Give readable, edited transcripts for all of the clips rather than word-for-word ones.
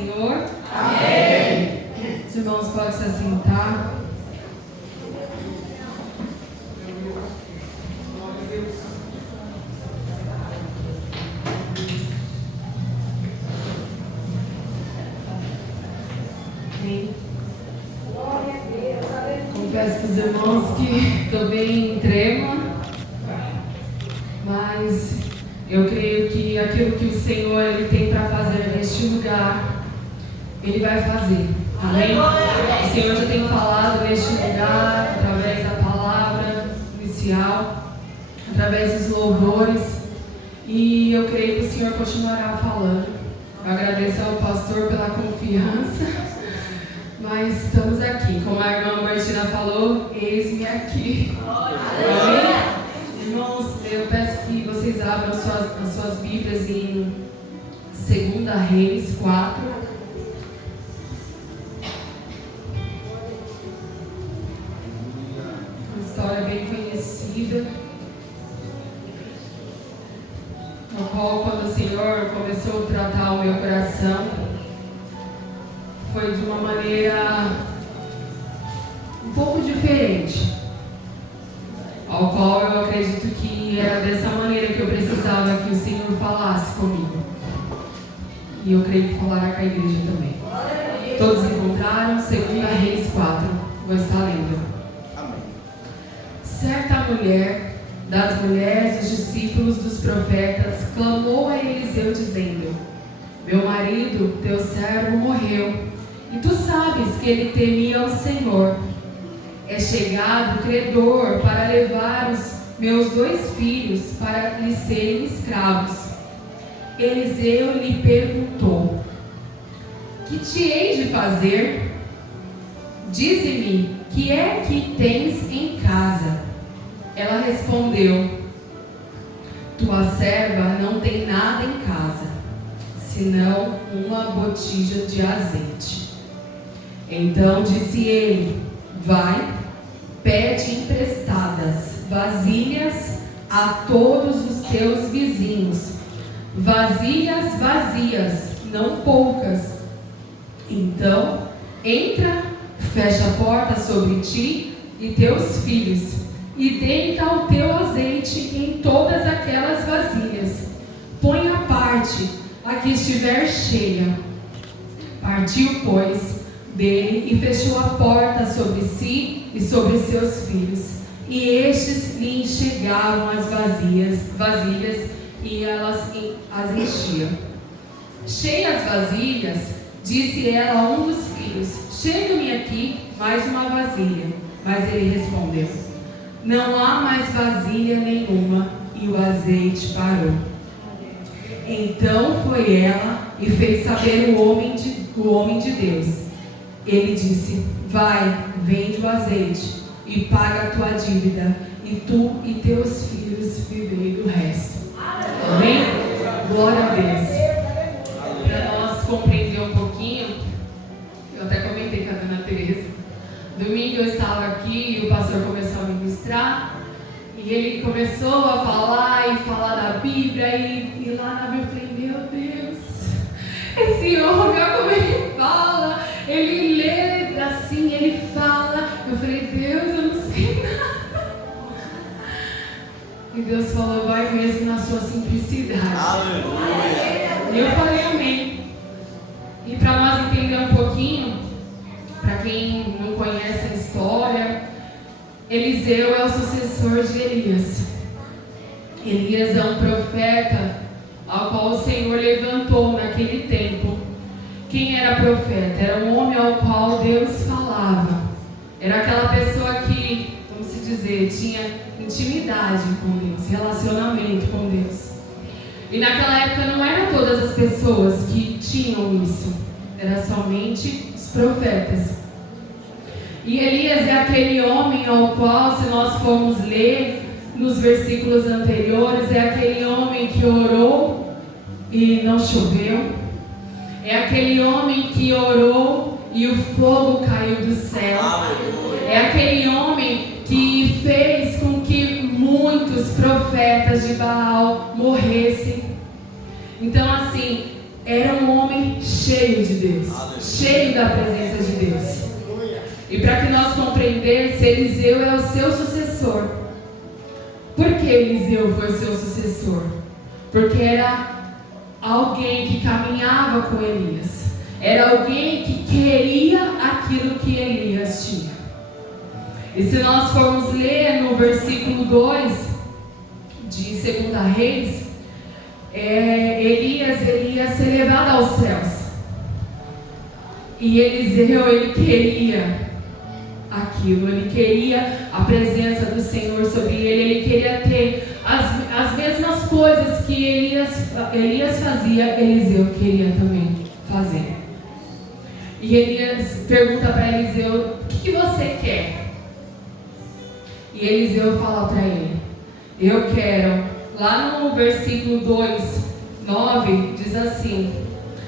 Senhor? Amém. Os irmãos podem se assentar. Confesso para os irmãos que estou bem trema, mas eu creio que aquilo que o Senhor Ele tem para fazer neste lugar, Ele vai fazer. Amém? O Senhor já tem falado neste lugar, através da palavra inicial, através dos louvores, e eu creio que o Senhor continuará falando. Eu agradeço ao pastor pela confiança. Mas estamos aqui, como a irmã Martina falou, eis-me aqui. Amém? Irmãos, eu peço que vocês abram as suas Bíblias em 2 Reis 4. Uma história bem conhecida, no qual, quando o Senhor começou a tratar o meu coração, foi de uma maneira um pouco diferente, ao qual eu acredito que era dessa maneira que eu precisava que o Senhor falasse comigo, e eu creio que falará com a igreja também. Todos encontraram 2 Reis 4, vou estar lendo. Amém. Certa mulher das mulheres dos discípulos dos profetas clamou a Eliseu dizendo: meu marido, teu servo, morreu, e tu sabes que ele temia ao Senhor. É chegado o credor para levar os meus 2 filhos para lhe serem escravos. Eliseu lhe perguntou: que te hei de fazer? Dize-me, que é que tens em casa? Ela respondeu: tua serva não tem nada em casa, senão uma botija de azeite. Então disse ele: vai, pede emprestadas vasilhas a todos os teus vizinhos, vasilhas vazias, não poucas. Então entra, fecha a porta sobre ti e teus filhos, e deita o teu azeite em todas aquelas vasilhas. Põe à parte a que estiver cheia. Partiu, pois, dele e fechou a porta sobre si e sobre seus filhos, e estes lhe enxergavam as vasilhas, e elas as enchiam. Cheias vasilhas, disse ela a um dos filhos: chega-me aqui mais uma vasilha. Mas ele respondeu: não há mais vasilha nenhuma, e o azeite parou. Então foi ela e fez saber o homem de Deus. Ele disse: vai, vende o azeite e paga a tua dívida, e tu e teus filhos vivei do resto. Amém? Glória a Deus. Para nós compreender um pouquinho, eu até comentei com a dona Teresa. Domingo eu estava aqui e o pastor começou a ministrar, e ele começou a falar da Bíblia, e lá na Bíblia eu falei: meu Deus, esse homem, olha como ele fala. Ele lê assim, ele fala. Eu falei: Deus, eu não sei nada. E Deus falou: vai mesmo na sua simplicidade. Aleluia. E eu falei: amém. E para nós entender um pouquinho, para quem não conhece a história, Eliseu é o sucessor de Elias. Elias é um profeta ao qual o Senhor levantou naquele tempo. Quem era profeta? Era um homem ao qual Deus falava. Era aquela pessoa que, vamos se dizer, tinha intimidade com Deus, relacionamento com Deus. E naquela época não eram todas as pessoas que tinham isso. Era somente os profetas. E Elias é aquele homem ao qual, se nós formos ler nos versículos anteriores, é aquele homem que orou e não choveu. É aquele homem que orou e o fogo caiu do céu. É aquele homem que fez com que muitos profetas de Baal morressem. Então, assim, era um homem cheio de de Deus, cheio da presença de Deus. E para que nós compreendêssemos, Eliseu é o seu sucessor. Por que Eliseu foi o seu sucessor? Porque era alguém que caminhava com Elias. Era alguém que queria aquilo que Elias tinha. E se nós formos ler no versículo 2 de 2 Reis, Elias ia ser levado aos céus. E Eliseu, ele queria aquilo, ele queria a presença do Senhor sobre ele queria ter as mesmas coisas que Elias fazia, Eliseu queria também fazer. E Elias pergunta para Eliseu: o que você quer? E Eliseu fala para ele: eu quero, lá no versículo 2:9, diz assim: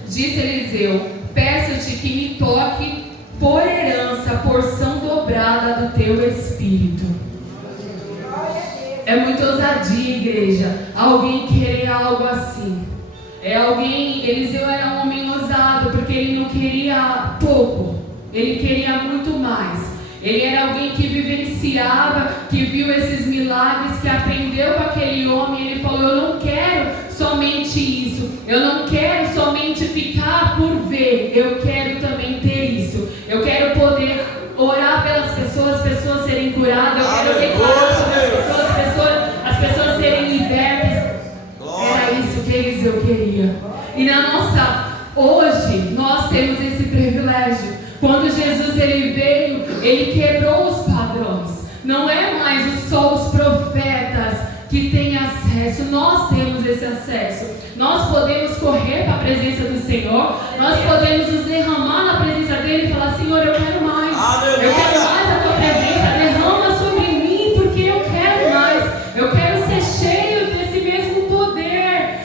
disse Eliseu, peço-te que me toque por herança a porção dobrada do teu espírito. É muita ousadia, igreja, alguém querer algo assim. Eliseu era um homem ousado, porque ele não queria pouco, ele queria muito mais. Ele era alguém que vivenciava, que viu esses milagres, que aprendeu com aquele homem. Ele falou: eu não quero somente isso, eu não quero somente ficar por ver, eu quero também ter isso. Eu quero poder orar pelas pessoas, as pessoas serem curadas, eu quero declarar sobre as pessoas serem libertas. Era isso que Eliseu queria. E hoje nós temos esse privilégio. Quando Jesus ele veio, ele quebrou os padrões. Não é mais só os profetas que têm acesso, nós temos esse acesso. Nós podemos correr para a presença do Senhor, nós podemos nos derramar na presença dele e falar: Senhor, eu quero mais. Aleluia. Eu quero mais a tua presença, derrama sobre mim, porque eu quero mais. Eu quero ser cheio desse mesmo poder.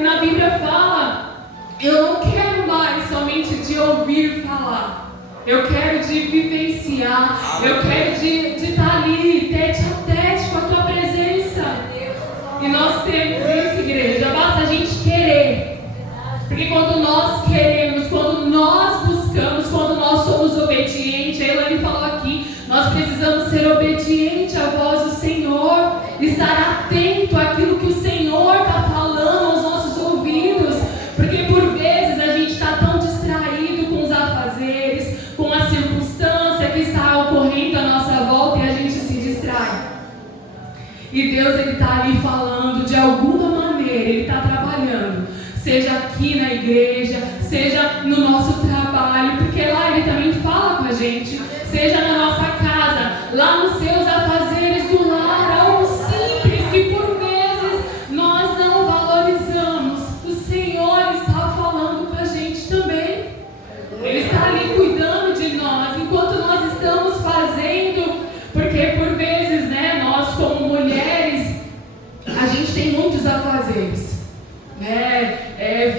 Na Bíblia fala: eu não quero mais somente de ouvir falar. Eu quero de vivenciar. Eu quero de estar ali, tete a tete com a tua presença. E nós temos isso, igreja. Basta a gente querer. Porque quando nós queremos, quando nós buscamos, quando nós somos obedientes, a Elane falou aqui, nós precisamos ser obedientes à voz do Senhor. Estar atento àquilo que o Senhor está falando aos nossos ouvidos. Porque por vezes a gente está tão distraído com os afazeres, com a circunstância que está ocorrendo à nossa volta, e a gente se distrai. E Deus ele está ali falando de alguma maneira, ele está trabalhando, seja aqui na igreja, seja no nosso trabalho, porque lá ele também fala com a gente, seja na nossa casa, lá nos seus afazeres do lar, algo simples que por vezes nós não valorizamos. O Senhor está falando com a gente também. Ele está ali cuidando de nós, enquanto nós estamos fazendo, porque por vezes, nós como mulheres, a gente tem muitos afazeres,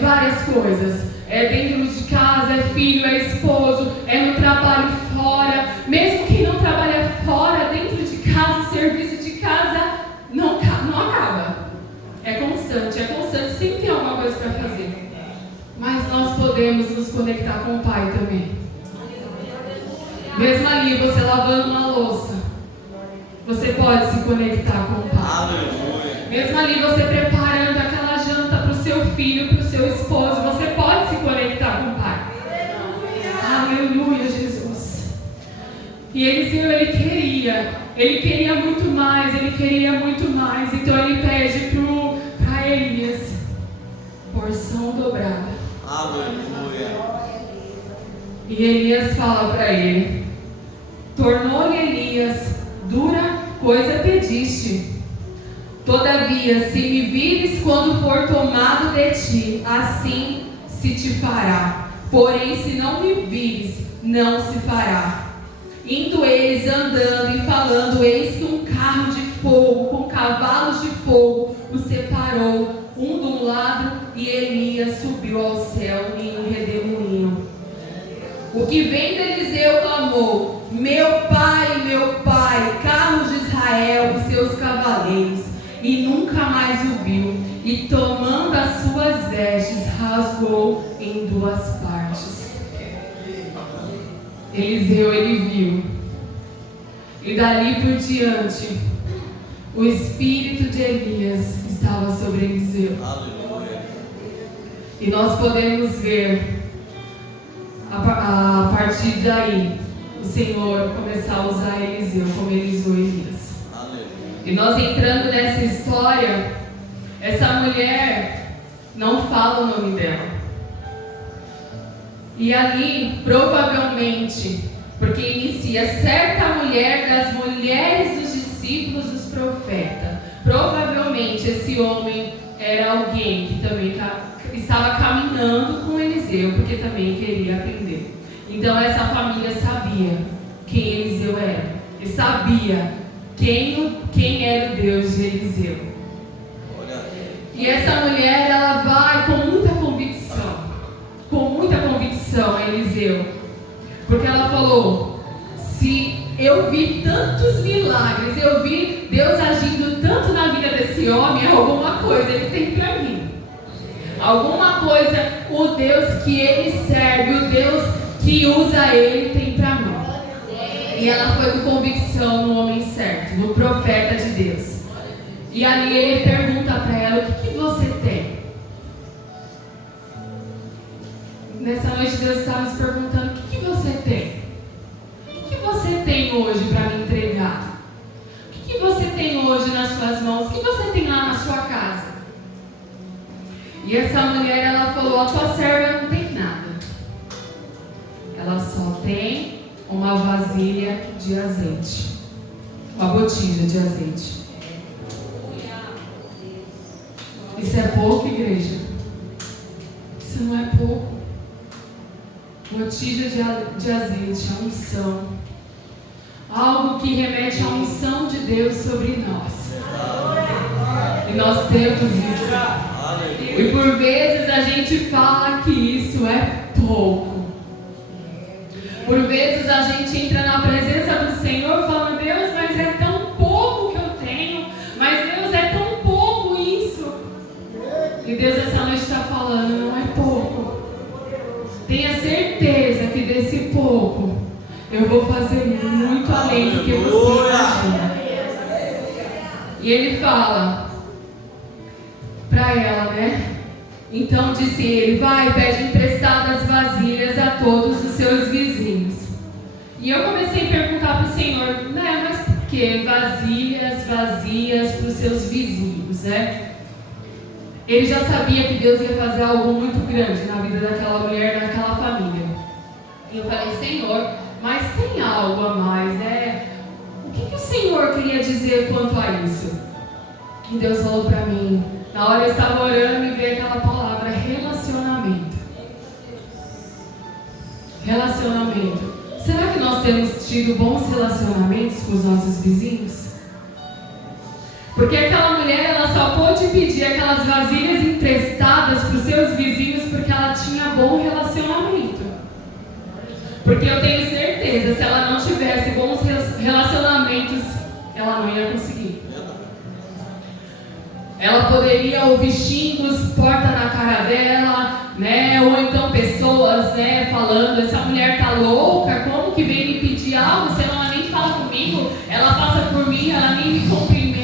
várias coisas, dentro de casa, é filho, é esposo, é no trabalho fora, mesmo quem não trabalha fora, dentro de casa, serviço de casa, não acaba, é constante, sempre tem alguma coisa para fazer. Mas nós podemos nos conectar com o Pai também. Mesmo ali, você lavando uma louça, você pode se conectar com o Pai. Aleluia. Mesmo ali, você preparando aquela janta para o seu filho, para o seu esposo, você pode se conectar com o Pai. Aleluia, Jesus. E Eliseu, ele queria muito mais, então ele pede para Elias porção dobrada. Aleluia. E Elias fala para ele: tornou-lhe Elias: dura coisa pediste. Todavia, se me vires quando for tomado de ti, assim se te fará. Porém, se não me vires, não se fará. Indo eles andando e falando, eis que um carro de fogo, com cavalos de fogo, os separou, um de um lado, e Elias subiu ao céu em um redemoinho. O que vem de Eliseu clamou: meu pai, carros de Israel e seus cavaleiros. E nunca mais o viu. E tomando as suas vestes, rasgou em duas partes. Eliseu, ele viu. E dali por diante, o espírito de Elias estava sobre Eliseu. Aleluia. E nós podemos ver, a partir daí, o Senhor começar a usar Eliseu como ele usou Elias. Aleluia. E nós entrando nessa história, essa mulher não fala o nome dela. E ali, provavelmente, porque inicia certa mulher das mulheres dos discípulos dos profetas. Provavelmente esse homem era alguém que também estava caminhando com Eliseu, porque também queria aprender. Então essa família sabia quem Eliseu era. E sabia quem era o Deus de Eliseu. E essa mulher, ela vai com muita convicção a Eliseu. Porque ela falou: se eu vi tantos milagres, eu vi Deus agindo tanto na vida desse homem, alguma coisa ele tem para mim. Alguma coisa o Deus que ele serve, o Deus que usa ele tem para mim. E ela foi com convicção no homem certo, no profeta de Deus. E ali ele pergunta para ela: o que você tem? Nessa noite Deus está nos perguntando: o que você tem? O que você tem hoje para me entregar? O que você tem hoje nas suas mãos? O que você tem lá na sua casa? E essa mulher, ela falou: a tua serva não tem nada. Ela só tem uma vasilha de azeite. Uma botija de azeite. Isso é pouco, igreja? Isso não é pouco. Botija de azeite, a unção. Algo que remete à unção de Deus sobre nós. E nós temos isso. E por vezes a gente fala que isso é pouco. Por vezes a gente entra na presença do Senhor falando: Deus, mas é tão pouco que eu tenho. Mas Deus, é tão pouco isso. E Deus essa noite está falando: não é pouco. Tenha certeza que desse pouco eu vou fazer muito além do que você imagina. E ele fala para ela, né? Então disse ele: vai, pede emprestadas vasilhas a todos os seus vizinhos. E eu comecei a perguntar para o Senhor: né, mas por que vasilhas vazias para os seus vizinhos, né? Ele já sabia que Deus ia fazer algo muito grande na vida daquela mulher, daquela família. E eu falei: Senhor, mas tem algo a mais, né? O que o Senhor queria dizer quanto a isso? E Deus falou para mim, na hora eu estava orando, e veio aquela palavra: relacionamento. Relacionamento. Será que nós temos tido bons relacionamentos com os nossos vizinhos? Porque aquela mulher, ela só pôde pedir aquelas vasilhas emprestadas para os seus vizinhos porque ela tinha bom relacionamento. Porque eu tenho certeza, se ela não tivesse bons relacionamentos, ela não ia conseguir. Ela poderia ouvir xingos, porta na cara dela, né? Ou então pessoas, né, falando: essa mulher tá louca, como que vem me pedir algo se ela nem fala comigo? Ela passa por mim, ela nem me cumprimenta.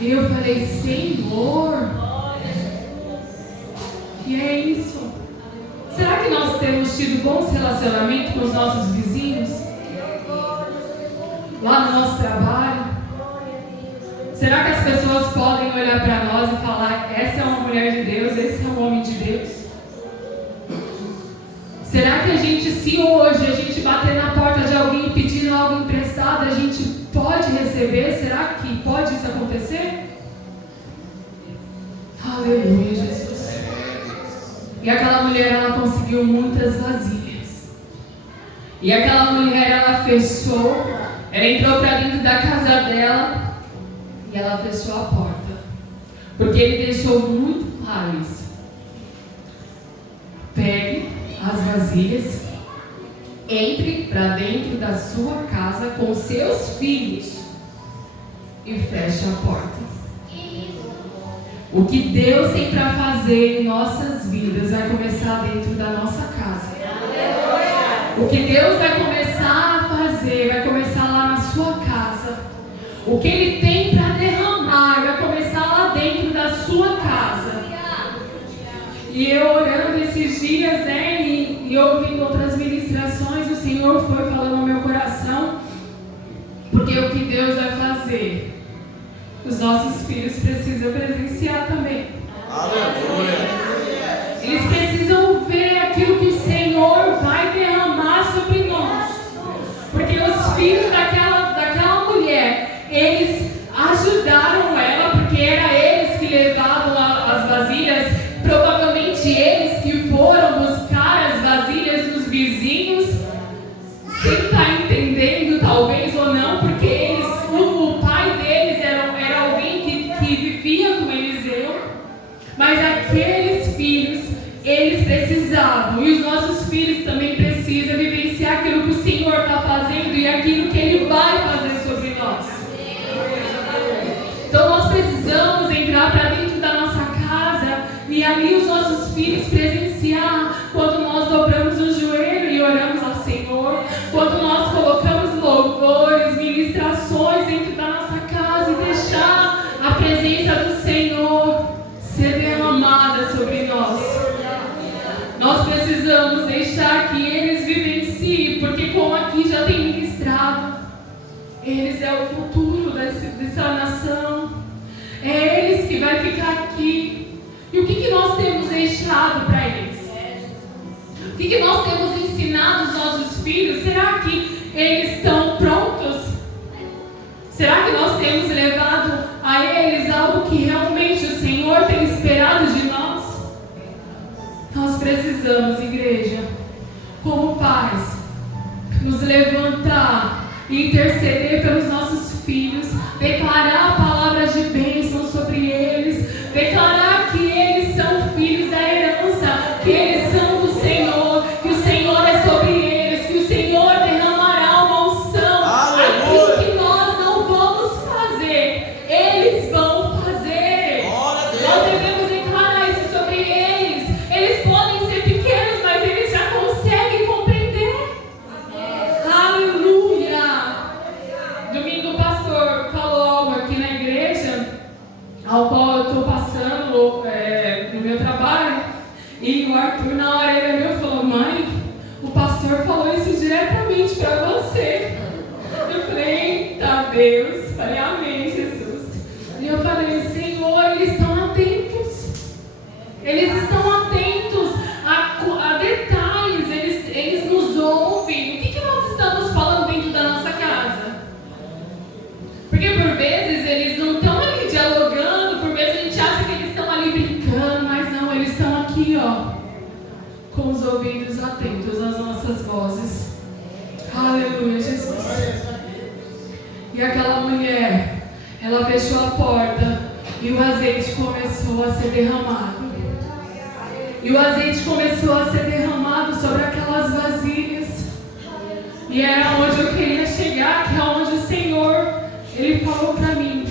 E eu falei: Senhor, e é isso. Será que nós temos tido bons relacionamentos com os nossos vizinhos? Lá no nosso trabalho? Será que as pessoas podem olhar para nós e falar: essa é uma mulher de Deus, esse é um homem de Deus? Será que a gente, se hoje a gente bater na porta de alguém pedindo algo emprestado, a gente pode receber? Será que pode isso acontecer? Aleluia, Jesus. E aquela mulher, ela conseguiu muitas vasilhas. E aquela mulher, ela fechou, ela entrou para dentro da casa dela e ela fechou a porta. Porque ele deixou muito claro isso. Pegue as vasilhas, entre para dentro da sua casa com seus filhos e feche a porta. O que Deus tem para fazer em nossas vidas vai começar dentro da nossa casa. O que Deus vai começar e ouvindo outras ministrações, o Senhor foi falando ao meu coração, porque o que Deus vai fazer, os nossos filhos precisam presenciar também. Aleluia. Eles precisam ver aquilo que o Senhor vai derramar sobre nós. Porque os filhos daquela mulher, eles ajudaram ela, porque era eles que levavam as vasilhas, provavelmente eles que foram buscar as vasilhas dos vizinhos, sem estar entendendo talvez ou não, porque o pai deles era alguém que vivia com Eliseu, mas aqueles filhos, eles precisavam, e os nossos filhos também precisam vivenciar aquilo que o Senhor está fazendo e aquilo que Ele vai fazer sobre nós. Então nós precisamos entrar para dentro da nossa casa e ali os nossos filhos presenciar quando nós dobramos o joelho e oramos ao Senhor, quando nós colocamos louvores, ministrações dentro da nossa casa e deixar a presença do Senhor ser derramada sobre nós. Nós precisamos deixar que eles vivenciem, porque como aqui já tem ministrado, eles é o futuro dessa nação, é eles que vai ficar aqui. E o que nós temos deixado para eles? O que nós temos ensinado aos nossos filhos? Será que eles estão prontos? Será que nós temos levado a eles algo que realmente o Senhor tem esperado de nós? Nós precisamos, igreja, como pais, nos levantar e interceder pelos nossos filhos, declarar palavras de bênção sobre eles, declarar que eles são filhos da herança, que eles são do Senhor, que o Senhor é sobre eles, que o Senhor derramará uma unção. Aquilo que nós não vamos fazer, eles vão fazer. Nós devemos declarar isso sobre eles. Eles podem ser pequenos, mas eles já conseguem compreender. Aleluia! Domingo o pastor falou algo aqui na igreja, ao qual eu estou passando no meu trabalho, e o Arthur na orelha meu falou: mãe, o pastor falou isso diretamente para você. Eu falei: eita Deus, falei amém, Jesus. E eu falei: Senhor, eles estão atentos, eles estão atentos a detalhes, eles nos ouvem. O que nós estamos falando dentro da nossa casa? Porque por vezes eles não estão ali dialogando, por vezes a gente acha que eles estão ali brincando, mas não, eles estão aqui, com os ouvidos atentos às nossas vozes. Aleluia, Jesus. E aquela mulher, ela fechou a porta e o azeite começou a ser derramado. E o azeite começou a ser derramado sobre aquelas vasilhas. E era onde eu queria chegar, que é onde o Senhor, Ele falou para mim.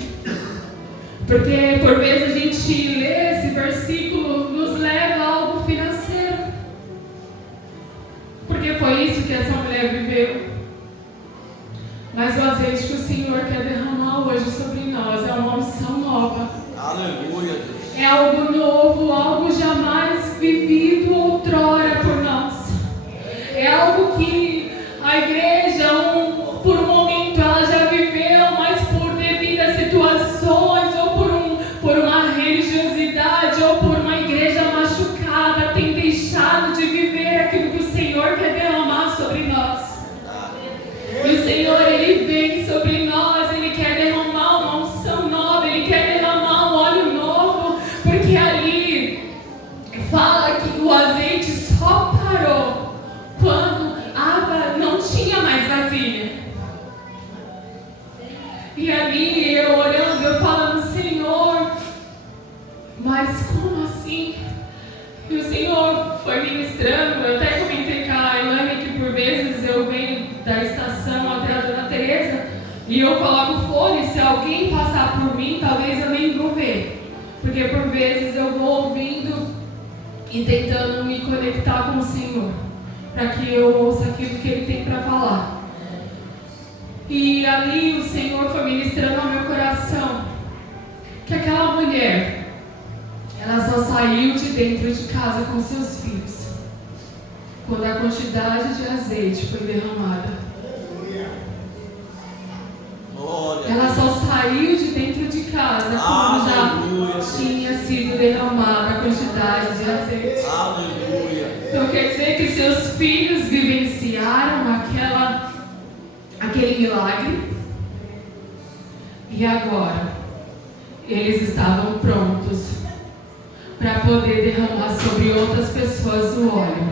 Porque por vezes a gente lê esse versículo, nos leva a algo financeiro. Porque foi isso que essa mulher viveu. Mas o azeite que o Senhor quer derramar hoje sobre nós é uma unção nova. Aleluia, Deus. É algo novo, algo jamais vivido outrora por nós. É algo que a igreja, por um momento, ela já viveu, mas por devido a situações, ou por uma religiosidade, ou por uma igreja machucada, tem deixado de viver aquilo que o Senhor quer derramar sobre nós. E o Senhor, Ele vem sobre nós, Ele quer derramar uma unção nova, Ele quer derramar um óleo novo, porque ali fala que o azeite só parou quando não tinha mais vasilha. E ali eu orando, eu falando: Senhor, mas como assim? E o Senhor foi ministrando. Eu até comentei com a Elaine que por vezes eu venho da estação até a Dona Teresa e eu coloco fone. Se alguém passar por mim, talvez eu nem vou ver, porque por vezes eu vou ouvindo e tentando me conectar com o Senhor, para que eu ouça aquilo que Ele tem para falar. E ali o Senhor foi ministrando ao meu coração que aquela mulher, ela só saiu de dentro de casa com seus filhos. quando a quantidade de azeite foi derramada. Ela só saiu de dentro de casa quando já tinha sido derramada a quantidade de azeite. Aleluia. Então quer dizer que seus filhos vivenciaram aquele milagre e agora eles estavam prontos para poder derramar sobre outras pessoas o óleo.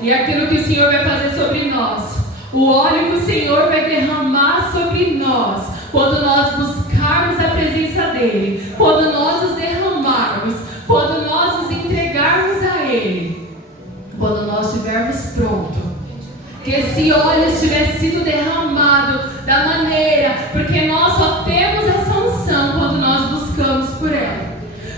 E aquilo que o Senhor vai fazer sobre nós, o óleo que o Senhor vai derramar sobre nós, quando nós buscarmos a presença dEle, quando nós os derramarmos, quando nós nos entregarmos a Ele, quando nós estivermos prontos, que esse óleo tivesse sido derramado da maneira, porque nós só temos essa unção quando nós buscamos por ela.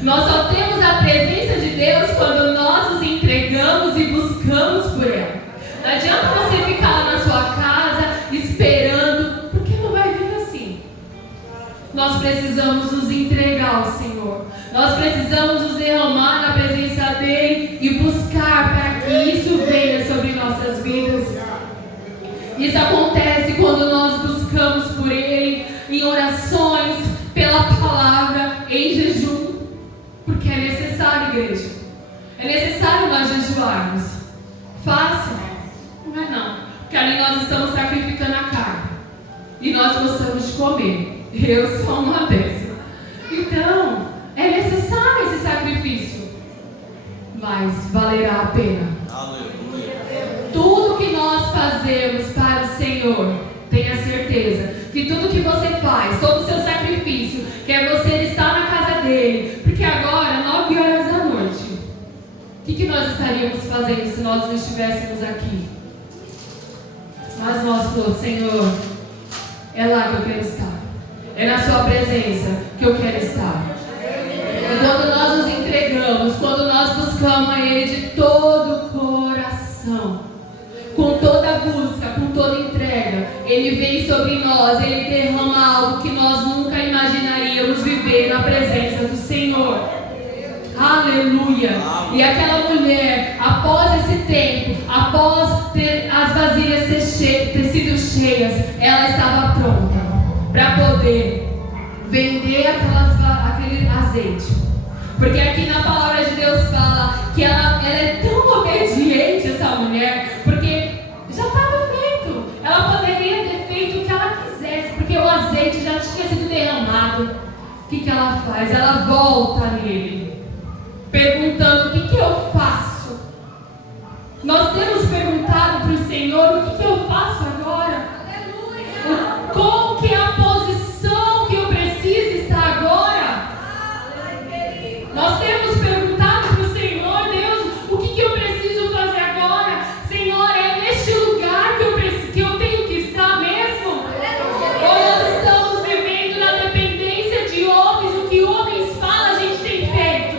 Nós só temos a presença de Deus quando nós nos entregamos e buscamos por ela. Não adianta você ficar lá na sua casa esperando, porque não vai vir assim. Nós precisamos nos entregar ao Senhor. Nós precisamos nos derramar na presença dEle e buscar para que isso venha sobre nossas vidas. Isso acontece quando nós buscamos por Ele em orações, pela palavra, em jejum. Porque é necessário, igreja. É necessário nós jejuarmos. Fácil? Não é não. Porque ali nós estamos sacrificando a carne. E nós gostamos de comer. Eu sou uma dessas. Então, é necessário esse sacrifício. Mas valerá a pena. Aleluia. Tudo que nós fazemos para o Senhor, tenha certeza que tudo que você faz, todo o seu sacrifício, quer você estar na casa dele, porque agora, 9 horas da noite, o que nós estaríamos fazendo se nós não estivéssemos aqui? Mas nós falamos, Senhor, é lá que eu quero estar, é na sua presença que eu quero estar. E quando nós nos entregamos, quando nós buscamos a Ele de todo o coração, com toda busca, com toda entrega, Ele vem sobre nós, Ele derrama algo que nós nunca imaginaríamos viver na presença do Senhor. Aleluia! E aquela mulher, após esse tempo, após ter as vasilhas ter sido cheias, ela estava pronta para poder vender aquele azeite. Porque aqui na palavra de Deus fala que ela é tão obediente, essa mulher, porque já estava feito. Ela poderia ter feito o que ela quisesse, porque o azeite já tinha sido derramado. O que ela faz? Ela volta nele, perguntando: o que eu faço? Nós temos perguntado para o Senhor: o que eu faço agora? Qual que é a posição que eu preciso estar agora? Nós temos perguntado para o Senhor: Deus, o que eu preciso fazer agora? Senhor, é neste lugar que eu tenho que estar mesmo? Ou nós estamos vivendo na dependência de homens? O que homens falam, a gente tem feito.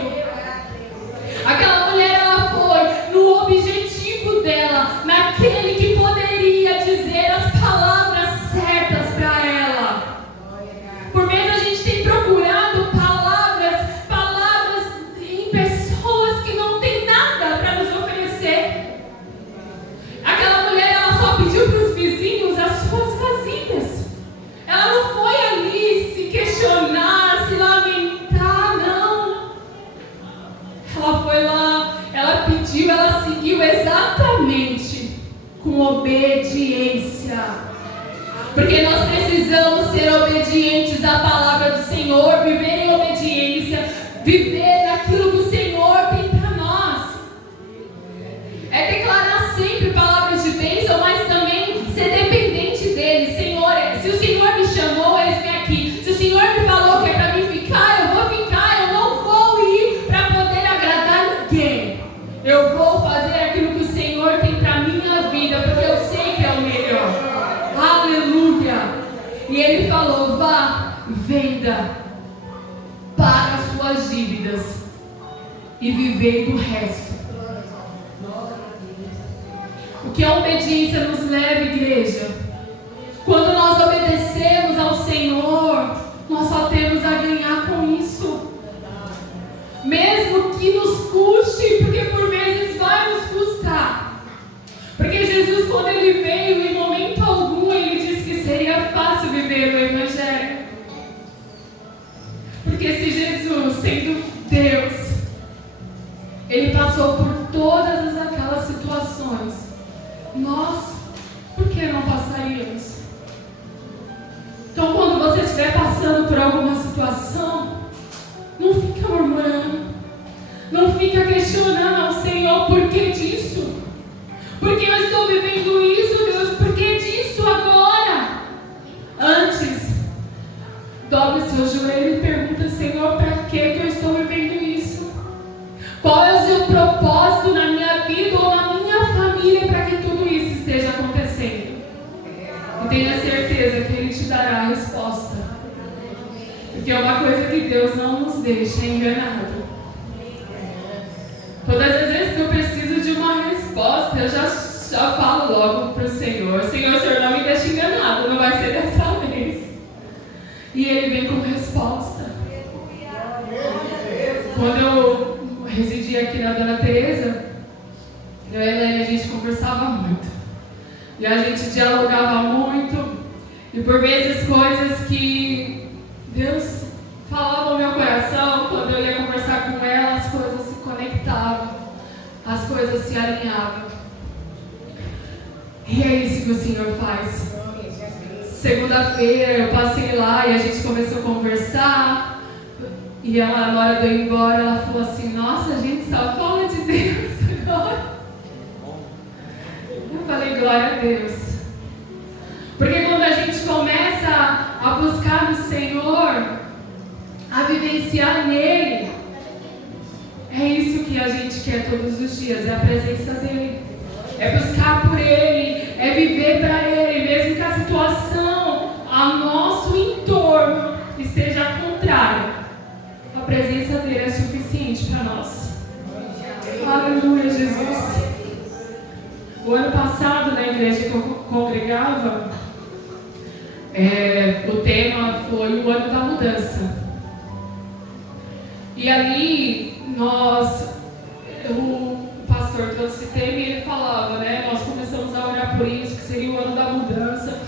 Aquela mulher, ela foi no objetivo dela, naquele que poderia dizer as palavras certas para ela. Por vezes a gente tem procurado palavras em pessoas que não têm nada para nos oferecer. Aquela mulher, ela só pediu para os vizinhos as suas vasilhas. Ela não foi ali se questionar, se lamentar, não. Ela foi lá, ela pediu, ela seguiu exatamente com obediência. Porque nós precisamos ser obedientes à palavra do Senhor, viver em obediência, viver naquilo que o Senhor tem para nós. É declarar sempre palavras de bênção, mas também ser dependente dele. Senhor, se o Senhor me chamou, eis-me aqui. Se o Senhor me falou que é para mim ficar, eu vou ficar. Eu não vou ir para poder agradar ninguém. Eu vou fazer aquilo que o Senhor tem para minha vida, porque eu sei que é o melhor. Aleluia! E ele falou: vá, venda, paga as suas dívidas e vivei do resto. O que a obediência nos leva, igreja? Quando nós obedecemos ao Senhor, nós só temos a ganhar com isso. Mesmo que nos custe, porque por vezes vai nos custar. passou por todas aquelas situações, nós, por que não passaríamos? Então, quando você estiver passando por alguma situação, não fica murmurando, não fica questionando ao Senhor por que disso? Por que eu estou vivendo isso, Deus? Por que disso agora? Antes, dobre seu joelho e pergunta: Senhor, para que eu estou vivendo isso? Qual é o seu propósito na minha vida ou na minha família para que tudo isso esteja acontecendo? E tenha certeza que Ele te dará a resposta. Porque é uma coisa que Deus não nos deixa enganado. Todas as vezes que eu preciso de uma resposta, eu já falo logo para o Senhor: Senhor, o Senhor não me deixa enganado, não vai ser dessa vez. E Ele vem com resposta. Quando eu residi aqui na Dona Teresa, eu e a Helene, a gente conversava muito. E a gente dialogava muito. E por vezes coisas que Deus falava no meu coração, quando eu ia conversar com ela, as coisas se conectavam, as coisas se alinhavam. E é isso que o Senhor faz. Segunda-feira eu passei lá e a gente começou a conversar. E ela, na hora de eu ir embora, ela falou assim: nossa, a gente só fala de Deus agora. Eu falei: glória a Deus. Porque quando a gente começa a buscar no Senhor, a vivenciar nele, é isso que a gente quer todos os dias, é a presença dele, é buscar por ele, é viver para ele, mesmo que a situação ao nosso entorno esteja contrária, a presença dele é suficiente para nós. Aleluia, Jesus. O ano passado, na igreja que eu congregava, o tema foi o ano da mudança. E ali, o pastor trouxe esse tema e ele falava, né? Nós começamos a orar por isso, que seria o ano da mudança.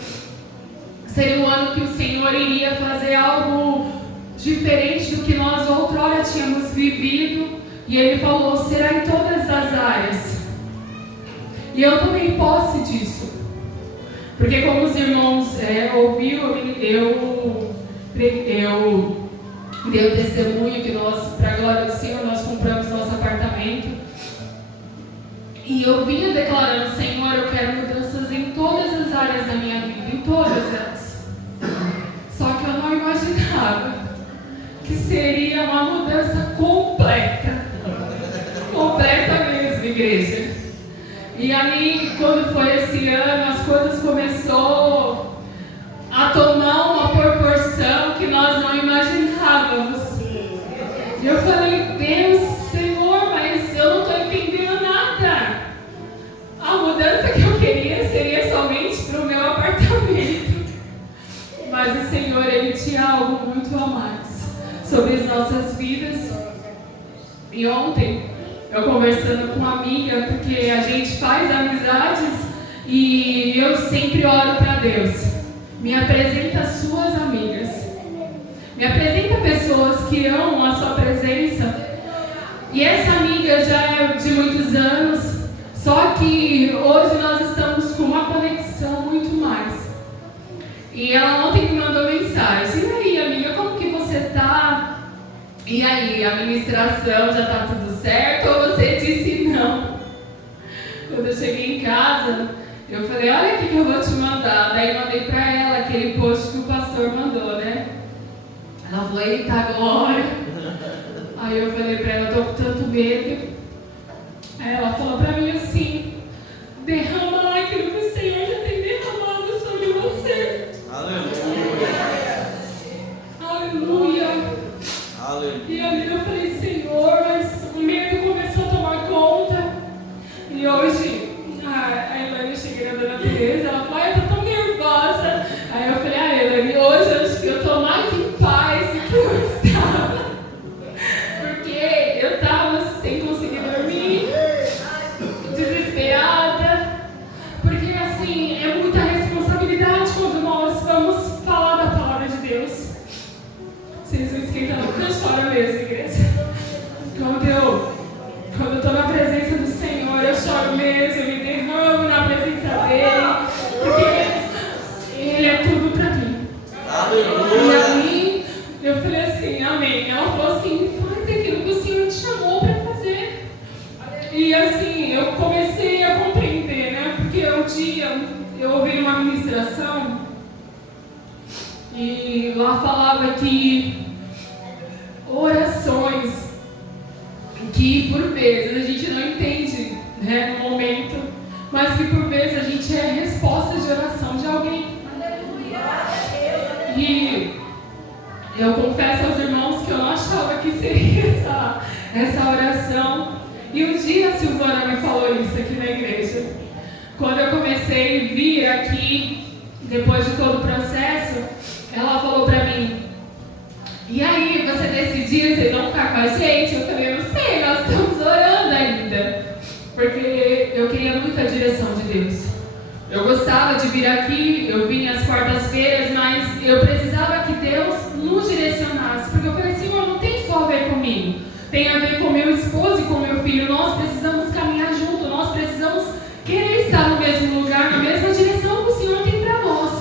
Seria o ano que o Senhor iria fazer algo diferente do que nós outrora tínhamos vivido. E ele falou: será em todas as áreas. E eu tomei posse disso. Porque como os irmãos ouviram, eu dei o testemunho que nós, para a glória do Senhor, nós compramos nosso apartamento. E eu vinha declarando: Senhor, eu quero mudanças em todas as áreas da minha vida, em todas elas. Só que eu não imaginava que seria uma mudança completa. Completa mesmo, igreja. E aí, quando foi esse ano, as coisas começaram a tomar uma proporção que nós não imaginávamos. E eu falei: Deus, Senhor, mas eu não estou entendendo nada. A mudança que eu queria seria somente para o meu apartamento. Mas o Senhor, Ele tinha algo muito a mais sobre as nossas vidas. E ontem, eu conversando com uma amiga, porque a gente faz amizades e eu sempre oro para Deus: me apresenta as suas amigas, me apresenta pessoas que amam a sua presença. E essa amiga já é de muitos anos, só que hoje nós estamos com uma conexão muito mais. E ela ontem me mandou mensagem: e aí, amiga, como que você tá? E aí, a administração já tá tudo certo ou você disse não? Quando eu cheguei em casa, eu falei: olha aqui que eu vou te mandar. Daí mandei pra ela aquele post que o pastor mandou, né? Ela falou: eita glória. Aí eu falei pra ela: tô com tanto medo. Aí ela falou pra mim assim: derrama aquilo que o Senhor já tem derramado sobre você. Aleluia. Aleluia. E ali eu falei: Senhor, mas o medo começou a tomar conta. E hoje, a Helene, eu cheguei na Dona Teresa, ela falou: eu tô tão nervosa. Aí eu falei: Helene, hoje eu acho que eu tô mais em paz do que eu estava. Porque eu estava sem conseguir dormir, desesperada. ela falava que orações que por vezes a gente não entende, né, no momento, mas que por vezes a gente é resposta de oração de alguém. E eu confesso aos irmãos que eu não achava que seria essa oração. E um dia a Silvana me falou isso aqui na igreja. Quando eu comecei a vir aqui, depois de todo o processo, ela falou pra mim: e aí, você decidiu, vocês vão ficar com a gente? Eu falei: eu não sei, nós estamos orando ainda. Porque eu queria muito a direção de Deus. Eu gostava de vir aqui, eu vinha às quartas-feiras, mas eu precisava que Deus nos direcionasse. Porque eu falei: Senhor, não tem só a ver comigo, tem a ver com meu esposo e com meu filho. Nós precisamos caminhar junto, nós precisamos querer estar no mesmo lugar, na mesma direção que o Senhor tem para nós.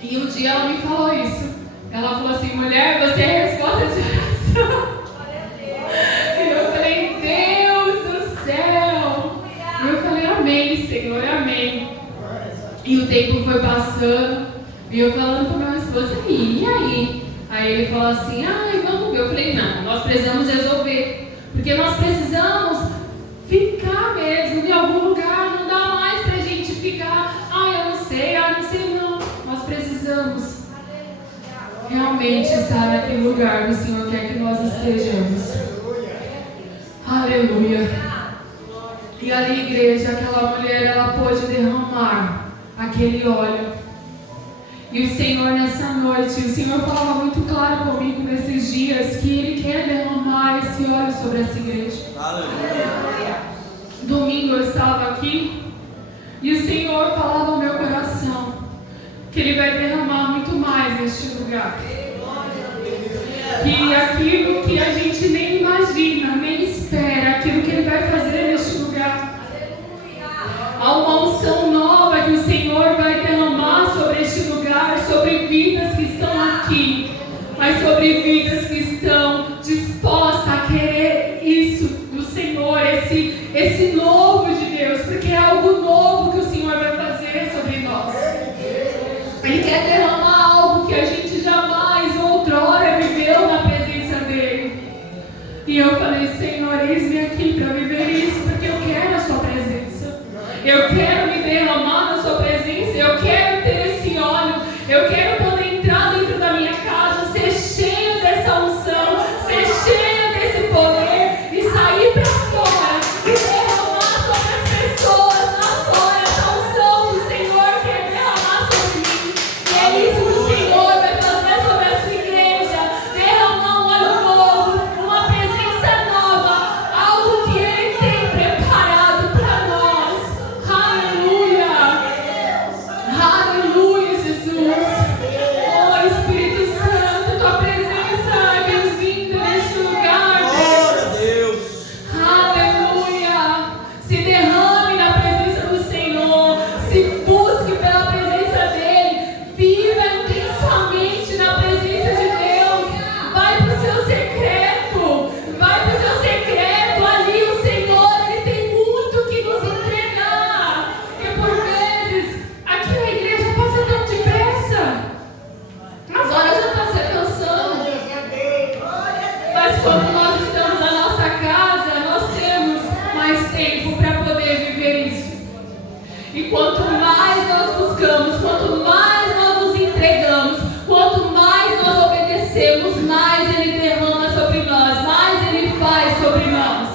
E um dia ela me falou isso. Ela falou assim: mulher, você é a resposta de oração. E eu falei: Deus do céu. E eu falei: amém, Senhor, amém. E o tempo foi passando, e eu falando com meu esposo: e aí? Aí ele falou assim: ai, vamos ver. Eu falei: não, nós precisamos resolver, porque nós precisamos ficar mesmo em algum lugar. Não dá mais pra gente ficar: eu não sei, não. Nós precisamos realmente estar naquele lugar que o Senhor quer que nós estejamos. Aleluia. E ali, igreja, aquela mulher, ela pôde derramar aquele óleo. E o Senhor, nessa noite, o Senhor falava muito claro comigo nesses dias que Ele quer derramar esse óleo sobre essa igreja. Aleluia. Domingo eu estava aqui e o Senhor falava ao meu coração que Ele vai derramar muito mais neste lugar. Que aquilo que a gente nem imagina, nem espera, aquilo que Ele vai fazer neste lugar. Há uma unção nova que o Senhor vai derramar sobre este lugar, sobre vidas que estão aqui, mas sobre vidas que estão dispostas a querer isso do Senhor, esse novo de Deus, porque é algo novo que o Senhor vai fazer sobre nós. Ele quer derramar algo que a gente jamais outrora viveu na presença dEle. E eu falei: Senhor, eis-me aqui para viver isso, porque eu quero a sua presença. Eu quero me derramar na sua presença. Eu quero ter esse óleo. Eu quero poder entrar dentro da minha casa, ser cheio dessa unção, ser cheio desse poder e sair para fora e derramar sobre as pessoas lá fora. Essa unção do Senhor quer derramar sobre mim. E é isso que o Senhor vai fazer sobre essa igreja. Derramar um óleo novo, uma presença nova, algo que Ele tem preparado para nós. Aleluia! Aleluia, Jesus! Oh, Espírito Santo, Tua presença é bem-vinda neste lugar. Glória a Deus. Aleluia! Se derrame na presença do Senhor, se busque pela presença dEle, viva intensamente na presença de Deus. Vai para o seu secreto, ali o Senhor, Ele tem muito que nos entregar. Porque por vezes, aqui na igreja passa tão depressa, as horas já estão se cansando. Mas quando nós estamos na nossa casa, nós temos mais tempo para poder viver isso. E quanto mais nós buscamos, quanto mais nós nos entregamos, quanto mais nós obedecemos, mais Ele derrama sobre nós, mais Ele faz sobre nós.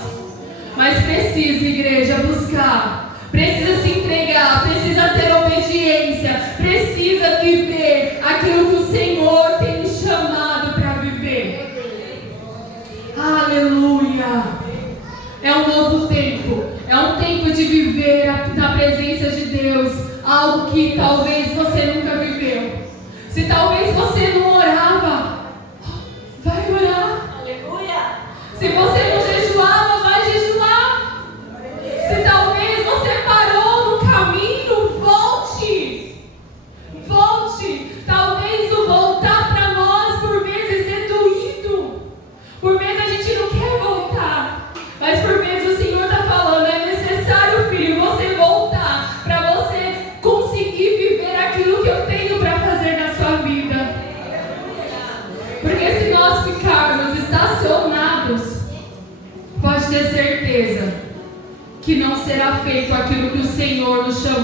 Mas precisa, igreja, buscar, precisa se entregar, precisa ter obediência, precisa viver aquilo que o Senhor tem nos chamado para viver. Aleluia! É um novo tempo, é um tempo de viver na presença de Deus, algo que talvez você nunca viveu. Se talvez você não orava, vai orar. Aleluia! Se você não jejuava, vai jejuar. Se talvez você parou no caminho, volte. Talvez o voltar para nós por vezes é doído. Por vezes a gente não quer voltar. Mas por vezes o Senhor está falando: é necessário, filho, você voltar para você conseguir viver aquilo que eu tenho para fazer na sua vida.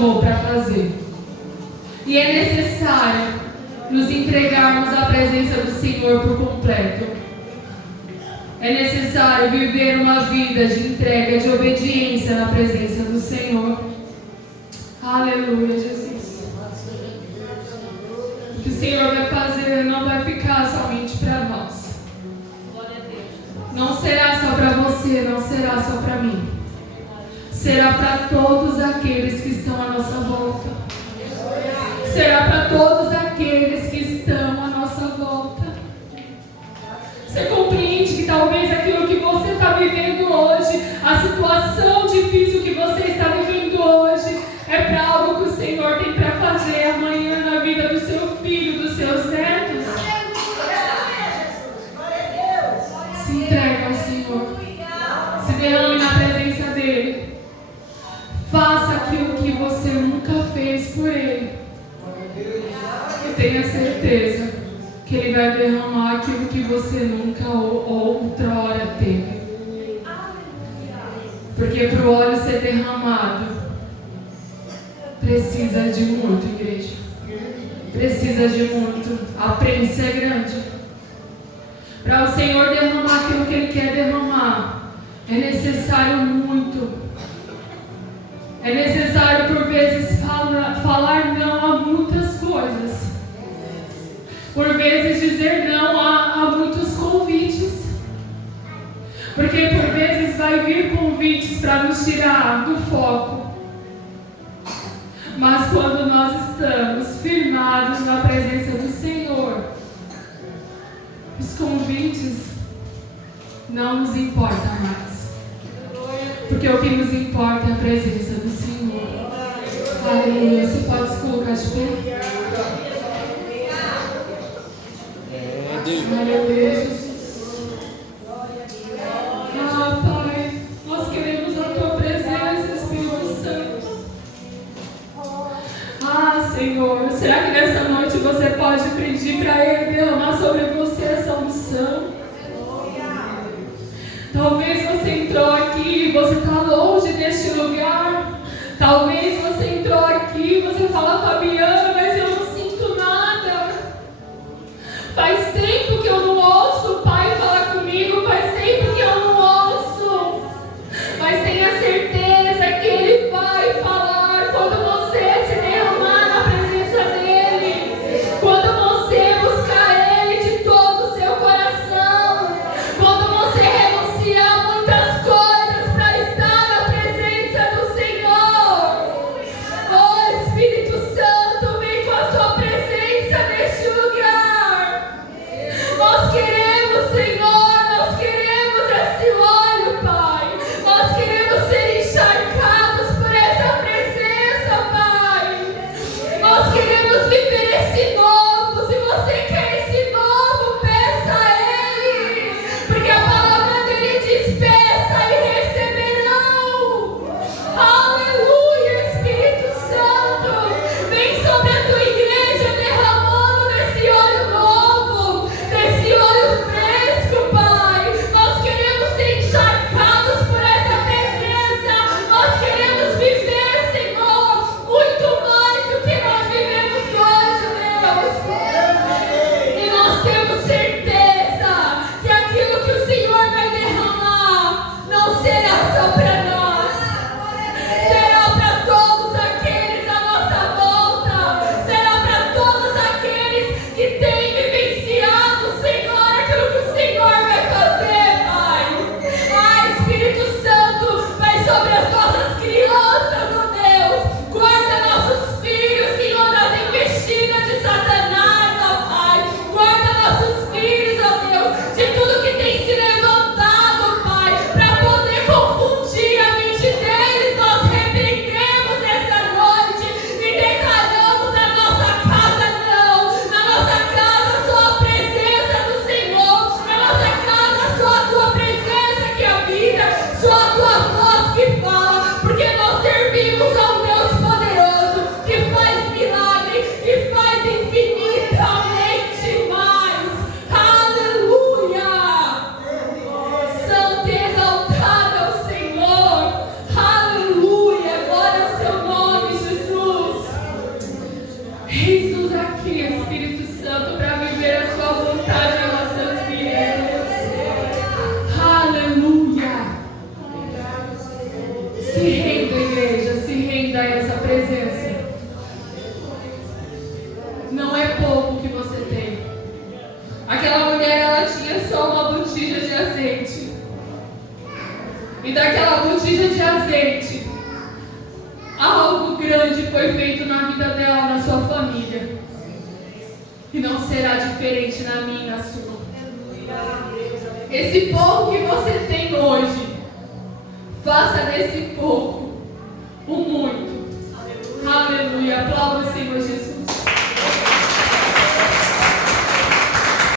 chamou para fazer. E é necessário nos entregarmos à presença do Senhor por completo. É necessário viver uma vida de entrega, de obediência na presença do Senhor. Aleluia, Jesus. O que o Senhor vai fazer não vai ficar somente para nós. Não será só para você, não será só para mim. Será para todos aqueles que estão à nossa volta. Será para todos aqueles que estão à nossa volta. Você compreende que talvez aquilo que você está vivendo hoje, a situação difícil que você está vivendo hoje, é para algo que o Senhor tem para fazer amanhã na vida do seu filho, dos seus netos. Se entregue ao Senhor. Se derrame na presença dEle. Faça aquilo que você nunca fez por Ele. E tenha certeza que Ele vai derramar aquilo que você nunca outrora teve. Porque para o óleo ser derramado, precisa de muito, igreja. Precisa de muito. A prensa é grande. Para o Senhor derramar aquilo que Ele quer derramar, é necessário muito. É necessário, por vezes, falar não a muitas coisas. Por vezes, dizer não a muitos convites. Porque, por vezes, vai vir convites para nos tirar do foco. Mas, quando nós estamos firmados na presença do Senhor, os convites não nos importam mais. Porque o que nos importa é a presença do Senhor. Aleluia. Você pode se colocar de pé? Aleluia, Jesus. Ah, Pai, nós queremos a Tua presença, Espírito Santo. Ah, Senhor, será que nessa noite você pode pedir para Ele derramar sobre você essa unção? Talvez você entrou aqui e você está longe deste lugar. Talvez você entrou aqui e você fala, Fabiana, mas eu não sinto nada. Faz tempo que eu não ouço o Pai falar comigo, faz tempo que eu não ouço. Mas tenha certeza que Ele vai falar quando você se derramar na presença dEle. Quando você buscar Ele de todo o seu coração. Quando você renunciar muitas coisas para estar na presença do Senhor. Oh, Espírito Santo, presença. Não é pouco que você tem. Aquela mulher, ela tinha só uma botija de azeite. E daquela botija de azeite, algo grande foi feito na vida dela, na sua família. E não será diferente na minha e na sua. Esse pouco que você tem hoje, faça desse pouco o muito. Aleluia. Aplauda o Senhor Jesus.